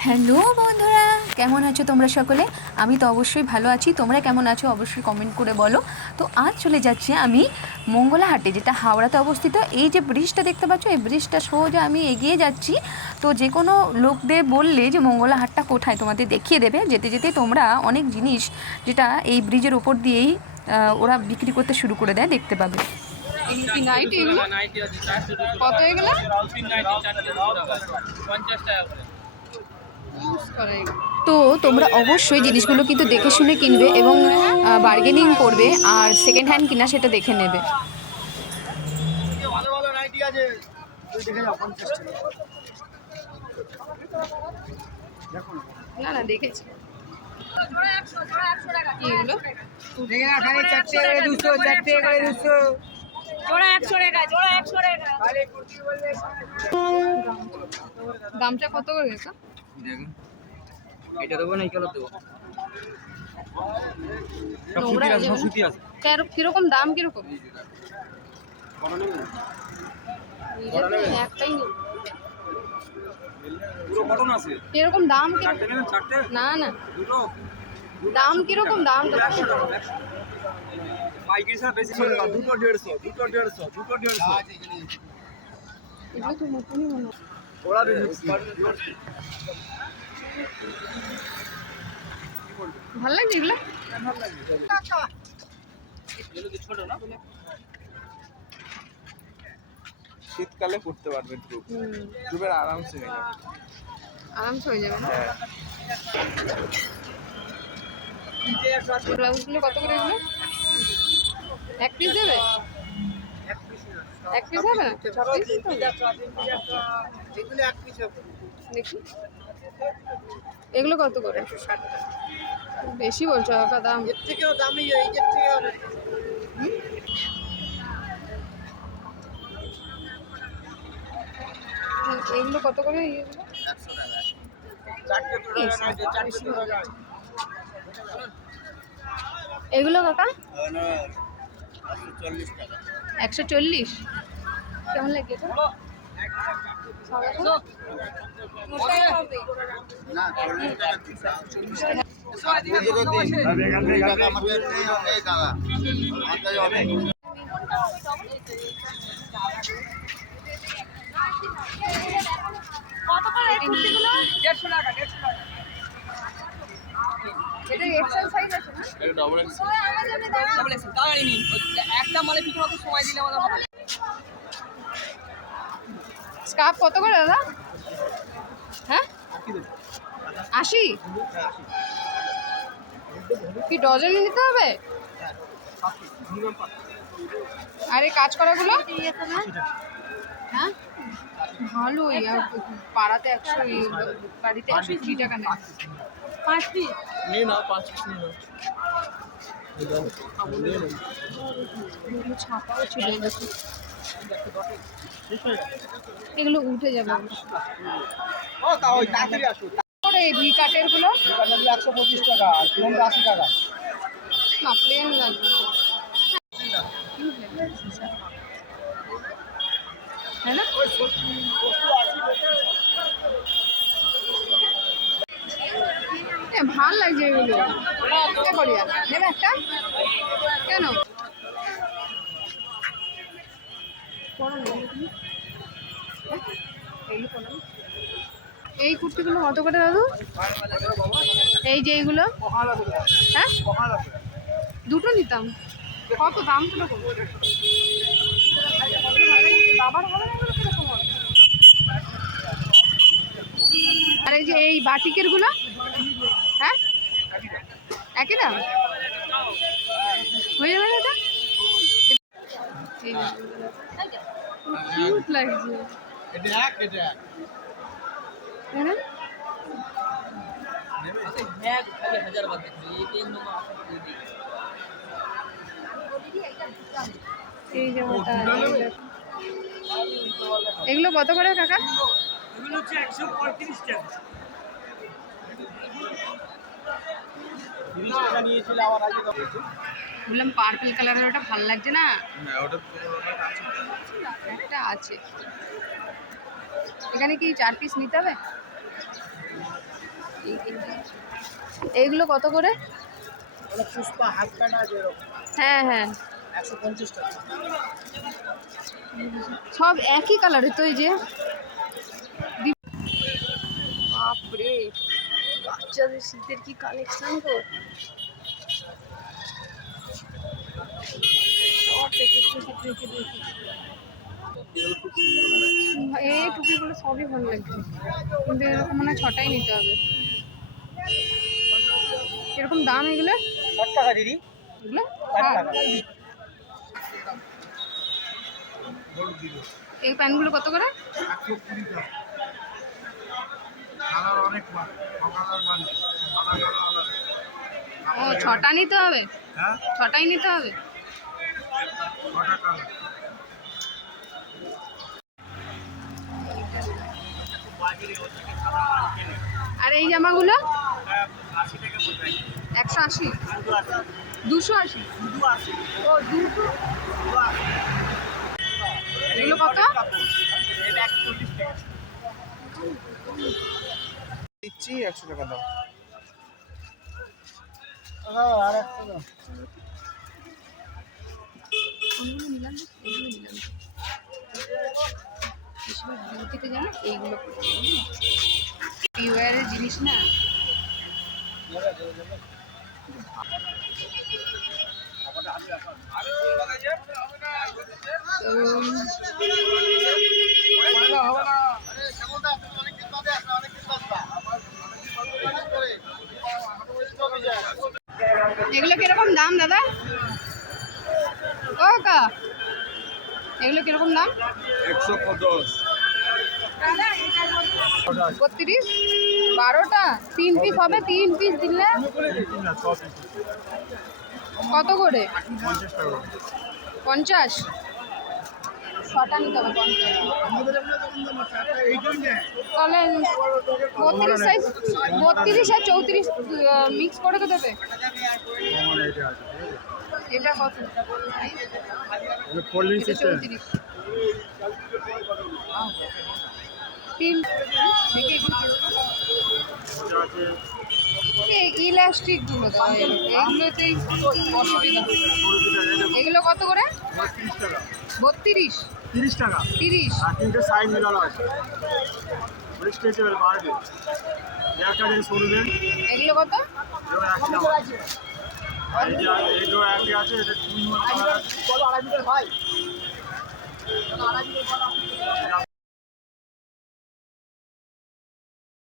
Hello বন্ধুরা কেমন আছো তোমরা সকলে আমি তো অবশ্যই ভালো আছি তোমরা কেমন আছো অবশ্যই কমেন্ট করে বলো তো আজ চলে যাচ্ছি আমি মঙ্গলাহাটে যেটা হাওড়াতে অবস্থিত এই যে ব্রিজটা দেখতে পাচ্ছ এই ব্রিজটা সোজা আমি এগিয়ে যাচ্ছি তো যে কোনো লোকদের বললে যে মঙ্গলাহাটটা কোথায় তোমাদের দেখিয়ে দেবে যেতে যেতে তোমরা অনেক জিনিস যেটা এই ব্রিজের ওপর দিয়েই ওরা বিক্রি করতে শুরু করে দেয় দেখতে পাবে কত এগুলো করে ইউজ করা এগুলো তো তোমরা অবশ্যই জিনিসগুলো কিন্তু দেখে শুনে কিনবে এবং বার্গেনিং করবে আর সেকেন্ড হ্যান্ড কিনা সেটা দেখে নেবে। না না কত করে এটা দেবো না এই কালার দেবো। কীরকম দাম কীরকম? একটাই দাম না না। দাম কীরকম দাম দুটো দেড়শো দুটো দেড়শো দুটো দেড়শো। ভালো লাগছে এগুলো? ছোট না শীতকালে পড়তে পারবেন গ্রুপ গ্রুপের আরামসে নেই আরামসে হয়ে যাবে না? হ্যাঁ। ব্লাউজগুলো কত করে এগুলো? এক পিস দেবে? এক পিস হবে না? দেখি। এগুলো কত করে? বেশি বলছো কাকা দাম? এর থেকেও দামি এই যে থেকেও এগুলো কত করে দুটো এগুলো? কাকা? একশো চল্লিশ কেমন লাগে না চল্লিশ টাকা চল্লিশ টাকা স্কার্ফ কত করে দাদা? হ্যাঁ? আশি? কি ডজনে নিতে হবে? আরে কাজ করাগুলো? হ্যাঁ ভালোই আর পাড়াতে একশো বাড়িতে একশো কুড়ি টাকা নেয়। পাঁচ পিস নিয়ে নাও পাঁচ পিস নিয়ে নাও। এগুলো ছাপাও ছিল দেখো এগুলো উঠে যাবে ওই তাড়াতাড়ি ভি কাটেরগুলো একশো পঁচিশ টাকা আশি টাকা না প্লেন লাগবে হ্যাঁ না এ, ভালো লাগছে এগুলো কে করি আর নেবে একটা কেন পরো না, এগুলো তুমি। হ্যাঁ? এইগুলো পরো না। এই কুর্তিগুলো কত করে দাদু? এই যে এইগুলো? হ্যাঁ? দুটো নিতাম। কত দাম কীরকম বাবার হবে না কীরকম আর এই যে এই বাটিকেরগুলো? হ্যাঁ? একই দাম? হয়ে যাবে এটা? কিউট লাগছে। এটা এক এটা এক তাই না? এই জামাটা এইটা। এগুলো কত করে কাকা? এগুলো হচ্ছে একশো পঁয়ত্রিশ টাকা। বললাম পার্পল কালারের ওটা ভালো লাগছে না? হ্যাঁ ওটা একটা আছে। এখানে কি চার পিস নিতে হবে? এইগুলো কত করে? হ্যাঁ হ্যাঁ। সব একই কালারের তো এই যে। বাপরে বাচ্চাদের শীতের কি কালেকশন তো সব প্যাকেট প্যাকেট রেখে দিয়েছে এই টুপিগুলো সবই ভালো লাগছে। কিন্তু এরকম মনে হয় ছটাই নিতে হবে। কীরকম দাম এগুলো? ষাট টাকা দিদি। এগুলো? হ্যাঁ। টাকা এই প্যান্টগুলো কত করে? মানে ও ছটা নিতে হবে? হ্যাঁ। ছটাই নিতে হবে ছটা কালার আর এই জামাগুলো? একশো আশি। দুশো আশি? ও দুশো? এগুলো কত? দিচ্ছি একশো টাকা দাও। আর একশো দাও নিলাম না? নিলাম। জিনিস না। এগুলো কীরকম দাম দাদা? ও কা এগুলো কীরকম দাম? একশো পঞ্চাশ। বত্রিশ বারোটা তিন পিস হবে তিন পিস দিলে কত করে? পঞ্চাশ। ছটা নিতে হবে পঞ্চাশ। তাহলে বত্রিশ সাইজ বত্রিশ আর চৌত্রিশ মিক্স করে তো দেবে। এটা কত? চৌত্রিশ। তিন ইলাস্টিকগুলো দাও এগুলোতেই অসুবিধা এগুলো কত করে? বত্রিশ। তিরিশ টাকা। তিরিশ। আর তিনটে সাইজ মেলানো আছে। স্ট্রেচেবল বাড়বে একটা জিনিস করবেন এগুলো কত? একই আছে